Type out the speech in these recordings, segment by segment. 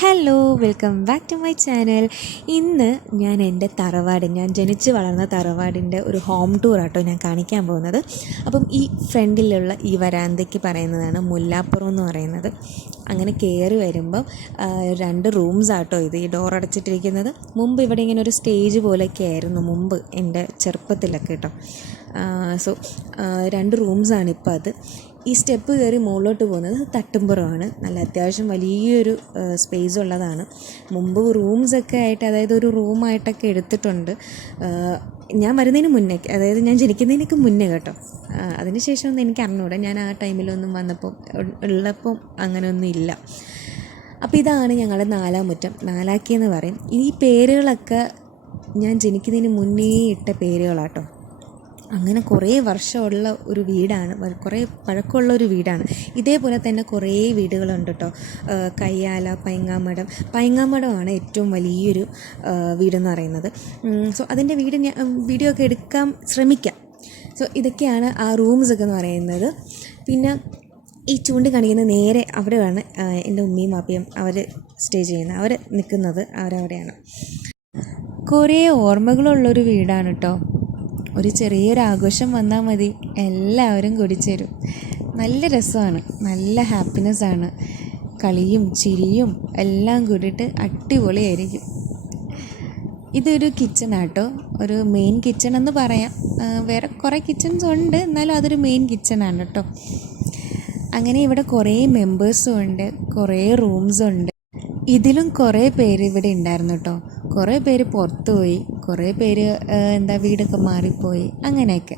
Hello welcome back to my channel ഇന്ന് ഞാൻ എന്റെ തറവാട് ഞാൻ ജനിച്ച് വളർന്ന തറവാടിന്റെ ഒരു ഹോം ടൂർ ആട്ടോ ഞാൻ കാണിക്കാൻ പോകുന്നത്. അപ്പം ഈ ഫ്രണ്ടിലുള്ള ഈ വരാന്തയ്ക്ക് പറയുന്നതാണ് മുല്ലാപ്പുറം എന്ന് പറയുന്നത്. അങ്ങനെ കയറി വരുമ്പം രണ്ട് റൂംസ് ആട്ടോ ഇത് ഈ ഡോർ അടച്ചിട്ടിരിക്കുന്നത്. മുമ്പ് ഇവിടെ ഇങ്ങനെ ഒരു സ്റ്റേജ് പോലെയൊക്കെ ആയിരുന്നു മുമ്പ് എന്റെ ചെറുപ്പത്തിലൊക്കെ കേട്ടോ സോ രണ്ട് റൂംസാണ് ഇപ്പോൾ അത്. ഈ സ്റ്റെപ്പ് കയറി മുകളിലോട്ട് പോകുന്നത് തട്ടുംപുറമാണ്. നല്ല അത്യാവശ്യം വലിയൊരു സ്പേസ് ഉള്ളതാണ്. മുമ്പ് റൂംസൊക്കെ ആയിട്ട് അതായത് ഒരു റൂമായിട്ടൊക്കെ എടുത്തിട്ടുണ്ട്. ഞാൻ വരുന്നതിന് മുന്നേ അതായത് ഞാൻ ജനിക്കുന്നതിനൊക്കെ മുന്നേ കേട്ടോ. അതിനുശേഷം ഒന്നും എനിക്ക് അറിഞ്ഞൂടാ. ഞാൻ ആ ടൈമിലൊന്നും വന്നപ്പോൾ ഉള്ളപ്പം അങ്ങനെയൊന്നും ഇല്ല. അപ്പോൾ ഇതാണ് ഞങ്ങളുടെ നാലാം മുറ്റം. നാലാക്കിയെന്ന് പറയും. ഈ പേരുകളൊക്കെ ഞാൻ ജനിക്കുന്നതിന് മുന്നേ ഇട്ട പേരുകളാട്ടോ. അങ്ങനെ കുറേ വർഷമുള്ള ഒരു വീടാണ് കുറേ പഴക്കമുള്ള ഒരു വീടാണ്. ഇതേപോലെ തന്നെ കുറേ വീടുകളുണ്ട് കേട്ടോ കയ്യാല പൈങ്ങാമഠം. പൈങ്ങാമഠമാണ് ഏറ്റവും വലിയൊരു വീടെന്ന് പറയുന്നത്. സോ അതിന്റെ വീട് ഞാൻ വീഡിയോ ഒക്കെ എടുക്കാൻ ശ്രമിക്കാം. സോ ഇതൊക്കെയാണ് ആ റൂംസ് ഒക്കെ എന്ന് പറയുന്നത്. പിന്നെ ഈ ചൂണ്ടി കാണിക്കുന്ന നേരെ അവിടെയാണ് എന്റെ ഉമ്മയും മാപ്പിയും അവർ സ്റ്റേ ചെയ്യുന്നത് അവർ നിൽക്കുന്നത് അവരവിടെയാണ്. കുറേ ഓർമ്മകളുള്ളൊരു വീടാണ് കേട്ടോ ഒരു ചെറിയൊരു ആഘോഷം വന്നാൽ മതി. എല്ലാവരും കുടിച്ചേരും. നല്ല രസമാണ്. നല്ല ഹാപ്പിനെസ് ആണ്. കളിയും ചിരിയും എല്ലാം കൂടിയിട്ട് അടിപൊളിയായിരിക്കും. ഇതൊരു കിച്ചൺ ആട്ടോ? ഒരു മെയിൻ കിച്ചൺ എന്ന് പറയാം. വേറെ കുറേ കിച്ചൺസ് ഉണ്ട്. എന്നാലും അതൊരു മെയിൻ കിച്ചൺ ആണ് കേട്ടോ. അങ്ങനെ ഇവിടെ കുറേ മെമ്പേഴ്സും ഉണ്ട്. കുറേ റൂംസ് ഉണ്ട്. ഇതിലും കുറേ പേര് ഇവിടെ ഉണ്ടായിരുന്നു കേട്ടോ കുറേ പേര് പുറത്തു പോയി കുറേ പേര് എന്താ വീടൊക്കെ മാറിപ്പോയി അങ്ങനെയൊക്കെ.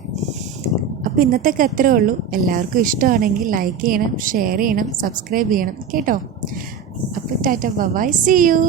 അപ്പോൾ ഇന്നത്തേക്ക് അത്രേ ഉള്ളൂ. എല്ലാവർക്കും ഇഷ്ടമാണെങ്കിൽ ലൈക്ക് ചെയ്യണം ഷെയർ ചെയ്യണം സബ്സ്ക്രൈബ് ചെയ്യണം കേട്ടോ. അപ്പോൾ ടാറ്റ ബൈ സി യു